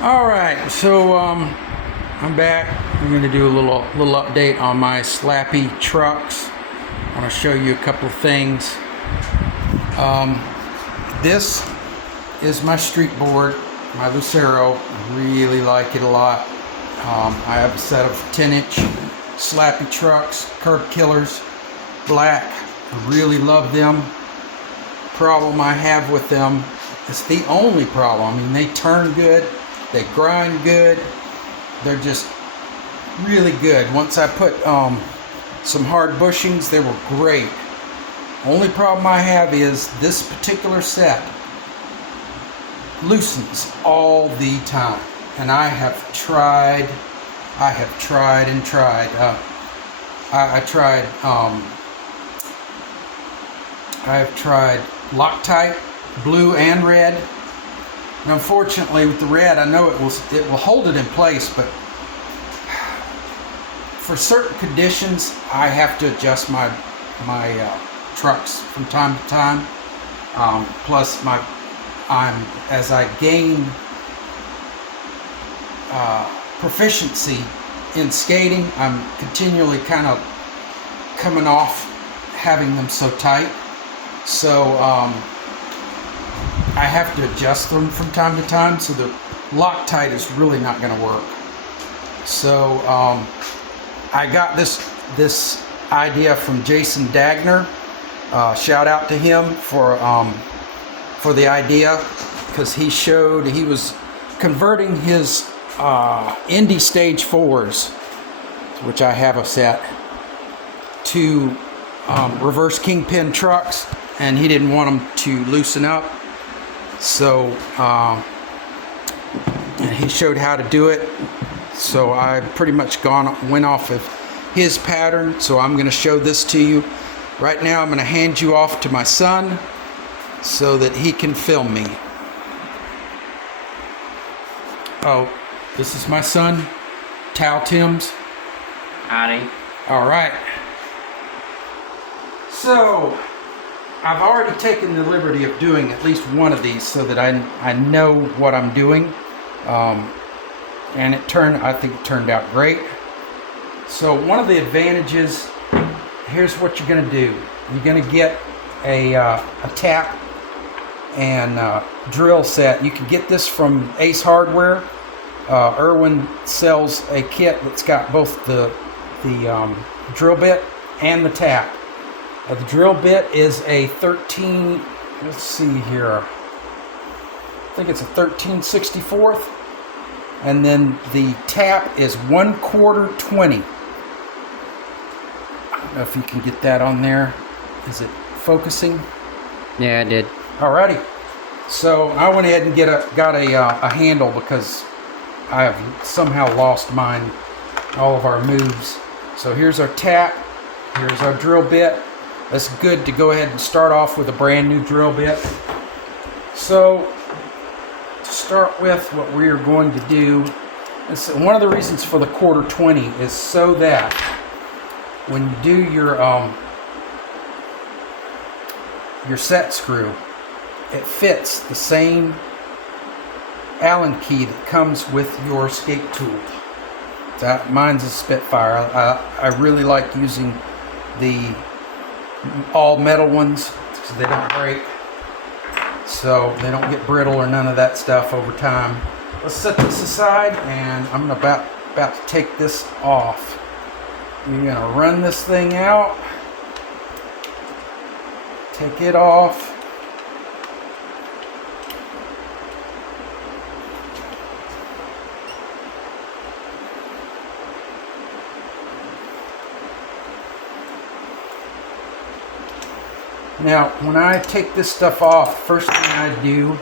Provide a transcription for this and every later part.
Alright, so I'm back. I'm going to do a little update on my Slappy trucks. I want to show you a couple of things. This is my street board, my Lucero. I really like it a lot. I have a set of 10-inch Slappy trucks, Curbkillers, black. I really love them. Problem I have with them is the only problem. I mean, they turn good, they grind good, they're just really good. Once I put some hard bushings, they were great. Only problem I have is this particular set loosens all the time, and I have tried and tried. I have tried Loctite, blue and red. And unfortunately, with the red, I know it will hold it in place, but for certain conditions, I have to adjust my trucks from time to time. Plus, as I gain proficiency in skating, I'm continually kind of coming off having them so tight. So I have to adjust them from time to time. So the Loctite is really not going to work. So I got this idea from Jayson Dagner. Shout out to him for the idea, because he was converting his Indy Stage 4s, which I have a set, to reverse Kingpin trucks, and he didn't want them to loosen up. So and he showed how to do it. So I pretty much went off of his pattern. So I'm going to show this to you. Right now I'm going to hand you off to my son so that he can film me. Oh, this is my son, Tal Timms. Howdy. All right. So I've already taken the liberty of doing at least one of these so that I know what I'm doing. And I think it turned out great. So one of the advantages, here's what you're going to do. You're going to get a tap and drill set. You can get this from Ace Hardware. Irwin sells a kit that's got both the drill bit and the tap. The drill bit is a 13, let's see here, I think it's a 13/64, and then the tap is 1/4 20. I don't know if you can get that on there. Is it focusing? Yeah, I did. Alrighty. So I went ahead and got a handle, because I have somehow lost mine, all of our moves. So here's our tap, here's our drill bit. That's good to go ahead and start off with a brand new drill bit. So to start with, what we are going to do is, one of the reasons for the 1/4 20 is so that when you do your set screw, it fits the same Allen key that comes with your skate tool. Mine's a Spitfire. I really like using the all metal ones, because they don't break, so they don't get brittle or none of that stuff over time. Let's set this aside, and I'm about to take this off. You're going to run this thing out, take it off. Now, when I take this stuff off, first thing I do,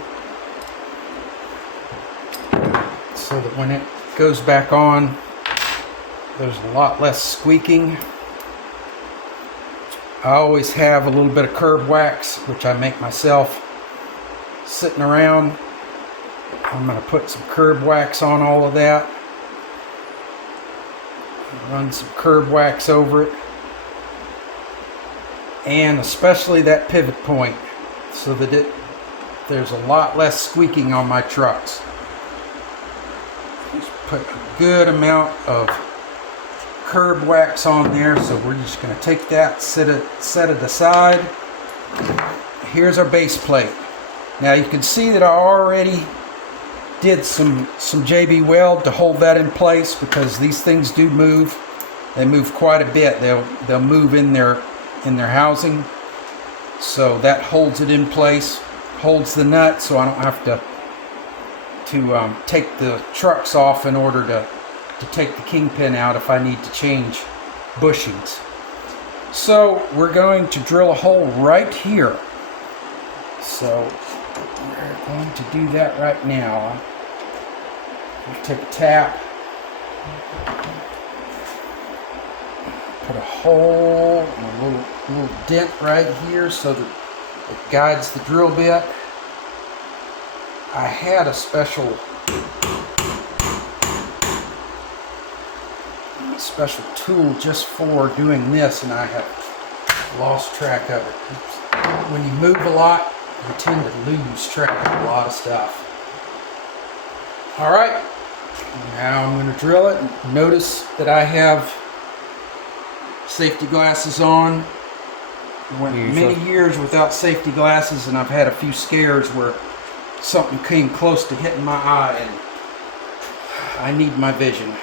so that when it goes back on, there's a lot less squeaking. I always have a little bit of curb wax, which I make myself, sitting around. I'm going to put some curb wax on all of that. Run some curb wax over it. And especially that pivot point, so that there's a lot less squeaking on my trucks. put a good amount of curb wax on there, so we're just going to take that, set it aside. Here's our base plate. Now you can see that I already did some JB weld to hold that in place, because these things do move. They move quite a bit. They'll move in their housing, so that holds it in place, holds the nut, so I don't have to take the trucks off in order to take the kingpin out if I need to change bushings. So we're going to drill a hole right here. So we're going to do that right now. We'll take a tap, put a hole and a little dent right here so that it guides the drill bit. I had a special tool just for doing this, and I have lost track of it. When you move a lot, you tend to lose track of a lot of stuff. Alright, now I'm going to drill it. Notice that I have safety glasses on. I went many years without safety glasses, and I've had a few scares where something came close to hitting my eye, and I need my vision.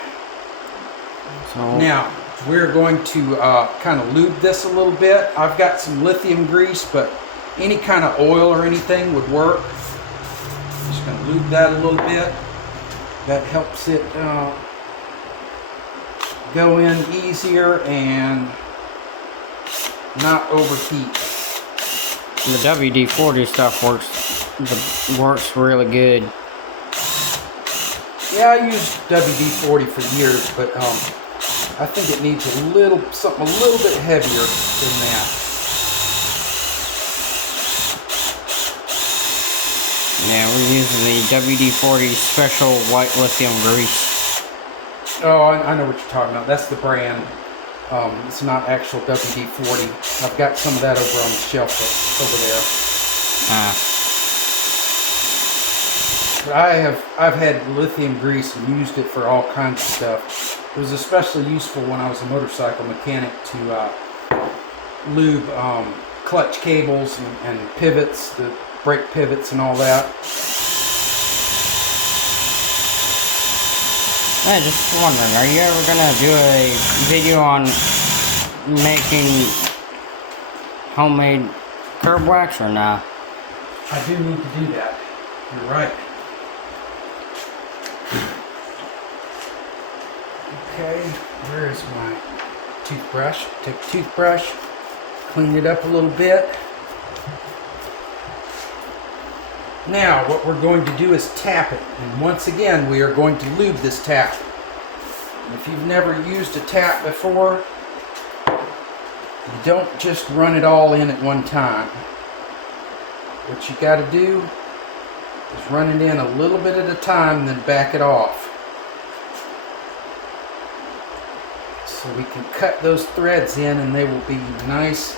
So now we're going to kind of lube this a little bit. I've got some lithium grease, but any kind of oil or anything would work. I'm just going to lube that a little bit. That helps it go in easier and not overheat. The WD-40 stuff works really good. Yeah, I used WD-40 for years, but I think it needs something a little bit heavier than that. Yeah, we're using the WD-40 special white lithium grease. Oh, I know what you're talking about. That's the brand. It's not actual WD-40. I've got some of that over on the shelf over there. But I've had lithium grease and used it for all kinds of stuff. It was especially useful when I was a motorcycle mechanic to lube clutch cables and pivots, the brake pivots and all that. I'm just wondering, are you ever gonna do a video on making homemade curb wax or not? I do need to do that. You're right. Okay, where is my toothbrush? Take a toothbrush, clean it up a little bit. Now, what we're going to do is tap it. And once again, we are going to lube this tap. And if you've never used a tap before, you don't just run it all in at one time. What you got to do is run it in a little bit at a time and then back it off. So we can cut those threads in and they will be nice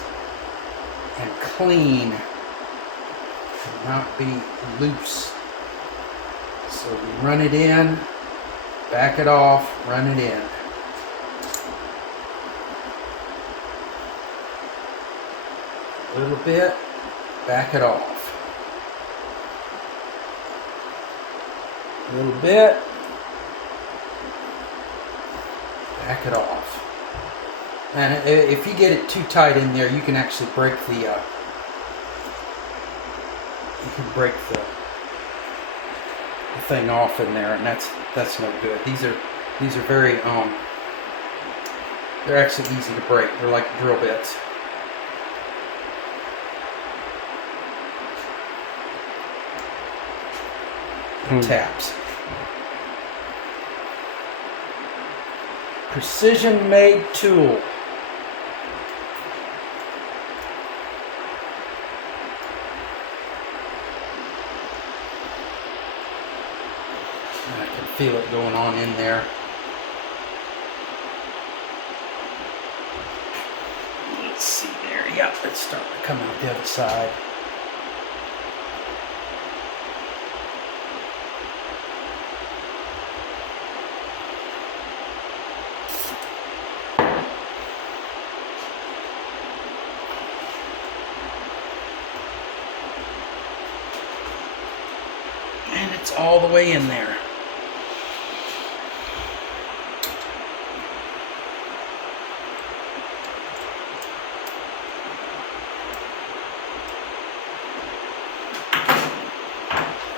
and clean and not be loose. So we run it in, back it off, run it in. A little bit, back it off. A little bit, back it off. And if you get it too tight in there, you can actually break the thing off in there, and that's no good. These are very they're actually easy to break. They're like drill bits. Taps. Precision made tool. I can feel it going on in there. Let's see there. Yep, it's starting to come out the other side. all the way in there.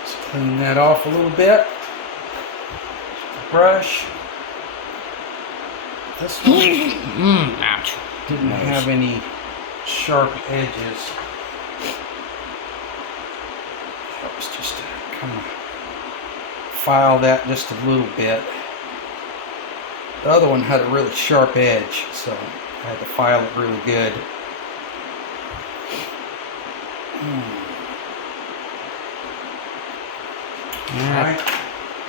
Just clean that off a little bit. Brush. This one ouch. didn't have any sharp edges. That was just to kind of file that just a little bit. The other one had a really sharp edge, so I had to file it really good. Alright.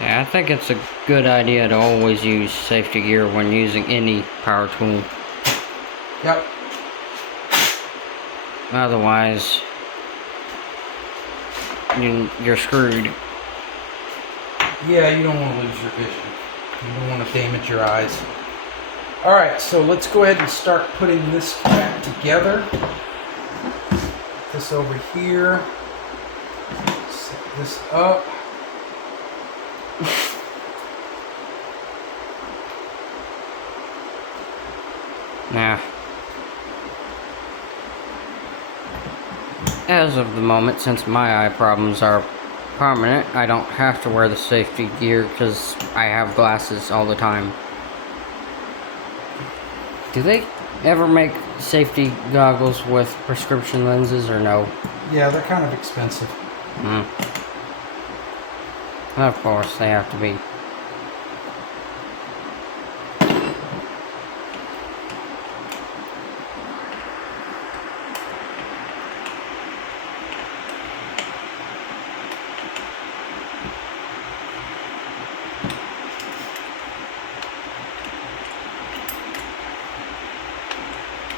Yeah, I think it's a good idea to always use safety gear when using any power tool. Yep. Otherwise, you're screwed. Yeah, you don't want to lose your vision. You don't want to damage your eyes. Alright, so let's go ahead and start putting this back together. Put this over here. Set this up. Now, as of the moment, since my eye problems are permanent, I don't have to wear the safety gear because I have glasses all the time. Do they ever make safety goggles with prescription lenses or no? Yeah, they're kind of expensive. Of course, they have to be.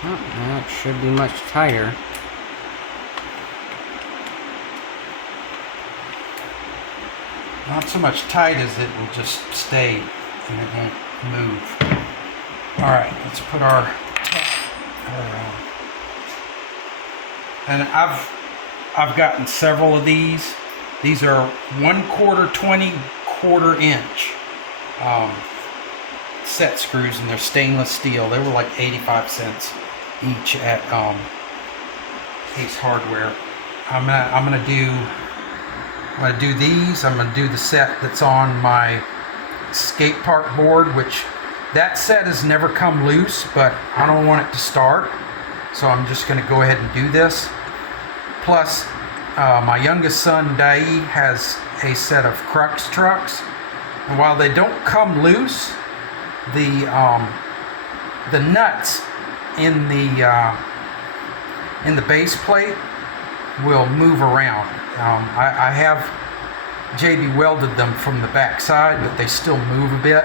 Well, that should be much tighter. Not so much tight as it will just stay and it won't move. Alright, let's put our and I've gotten several of these. These are 1/4, 20/4 inch set screws, and they're stainless steel. They were like 85 cents each at Ace Hardware. I'm gonna do these. I'm gonna do the set that's on my skate park board, which that set has never come loose, but I don't want it to start, so I'm just gonna go ahead and do this. Plus, my youngest son Dai has a set of Crux trucks, and while they don't come loose, the nuts in the base plate will move around. I have JB welded them from the back side, but they still move a bit,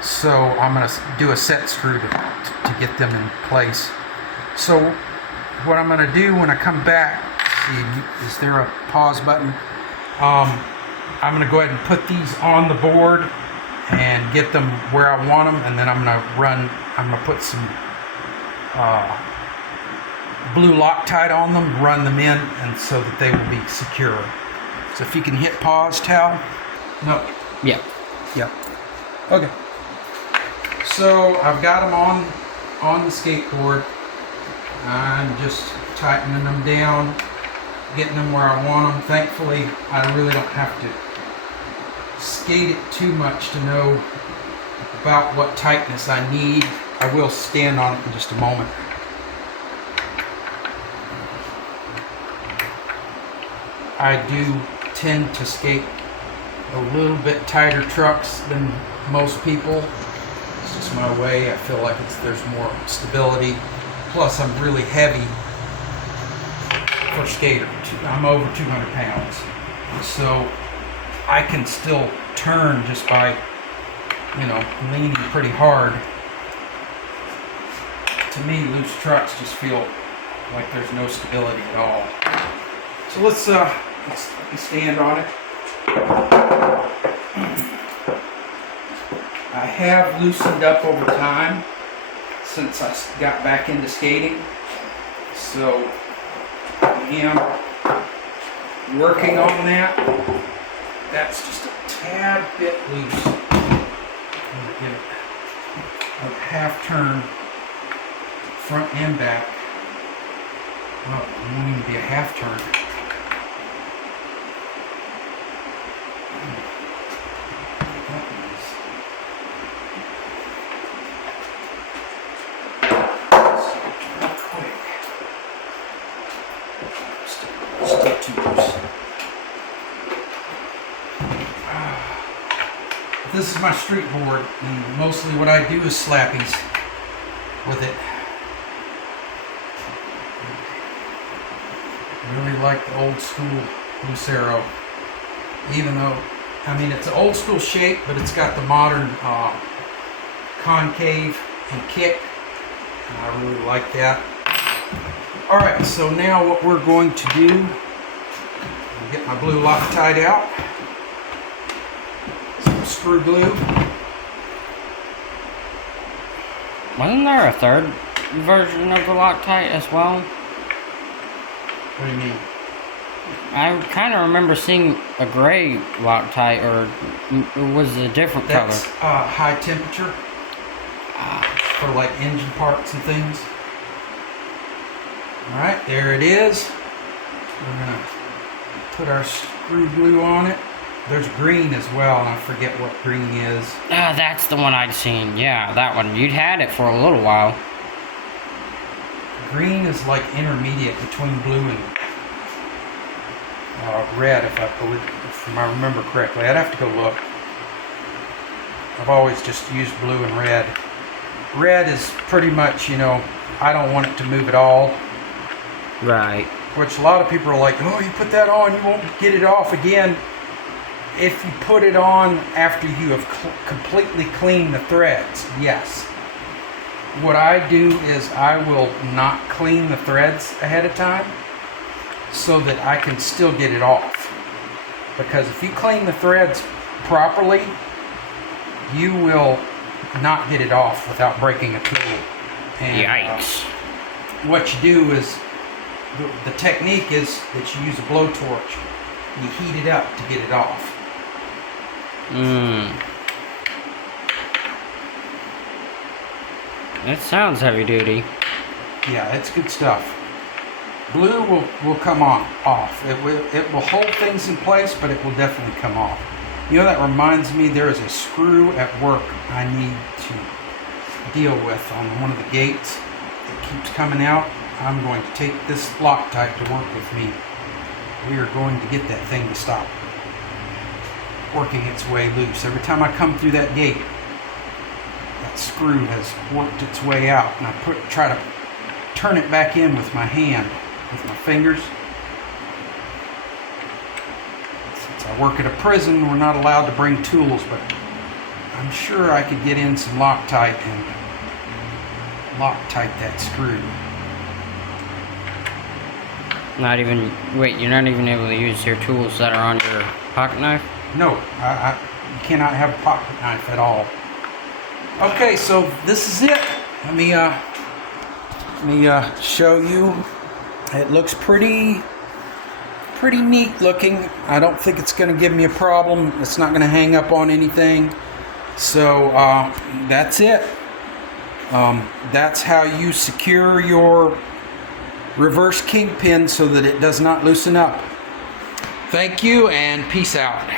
so I'm going to do a set screw to get them in place. So what I'm going to do when I come back, see, is there a pause button? I'm going to go ahead and put these on the board and get them where I want them, and then I'm going to put some blue Loctite on them, run them in, and so that they will be secure. So if you can hit pause, Tal. No. Yeah. Yep. Okay. So I've got them on the skateboard. I'm just tightening them down, getting them where I want them. Thankfully, I really don't have to skate it too much to know about what tightness I need. I will stand on it in just a moment. I do tend to skate a little bit tighter trucks than most people. It's just my way. I feel like there's more stability. Plus, I'm really heavy for a skater. I'm over 200 pounds. So I can still turn just by, leaning pretty hard. To me, loose trucks just feel like there's no stability at all. So let's stand on it. I have loosened up over time since I got back into skating. So I am working on that. that's just a tad bit loose. I'm gonna give it a half turn, front and back. Well, it won't even be a half turn. This is my street board, and mostly what I do is slappies with it. I really like the old school Lucero, even though, I mean, it's an old school shape, but it's got the modern concave and kick, and I really like that. All right, so now what we're going to do, I'll get my blue Loctite out. Screw glue. Wasn't there a third version of the Loctite as well? What do you mean? I kind of remember seeing a gray Loctite, or it was a different That's color. High temperature for like engine parts and things. All right, there it is. We're gonna put our screw glue on it. There's green as well, and I forget what green is. Ah, that's the one I'd seen. Yeah, that one. You'd had it for a little while. Green is like intermediate between blue and red, if I remember correctly. I'd have to go look. I've always just used blue and red. Red is pretty much, you know, I don't want it to move at all. Right. Which a lot of people are like, oh, you put that on, you won't get it off again. If you put it on after you have completely cleaned the threads, yes. What I do is I will not clean the threads ahead of time so that I can still get it off. Because if you clean the threads properly, you will not get it off without breaking a tool. And, Yikes. what you do is, the technique is that you use a blowtorch. You heat it up to get it off. It sounds heavy duty. Yeah, it's good stuff. Blue will come off. It will hold things in place, but it will definitely come off. You know, that reminds me, there is a screw at work I need to deal with on one of the gates. It keeps coming out. I'm going to take this Loctite to work with me. We are going to get that thing to stop working its way loose. Every time I come through that gate, that screw has worked its way out, and I try to turn it back in with my hand, with my fingers. Since I work at a prison, we're not allowed to bring tools, but I'm sure I could get in some Loctite and Loctite that screw. You're not even able to use your tools that are on your pocket knife? No, you cannot have a pocket knife at all. Okay, so this is it. Let me show you. It looks pretty neat looking. I don't think it's going to give me a problem. It's not going to hang up on anything. So that's it. That's how you secure your reverse kingpin so that it does not loosen up. Thank you and peace out.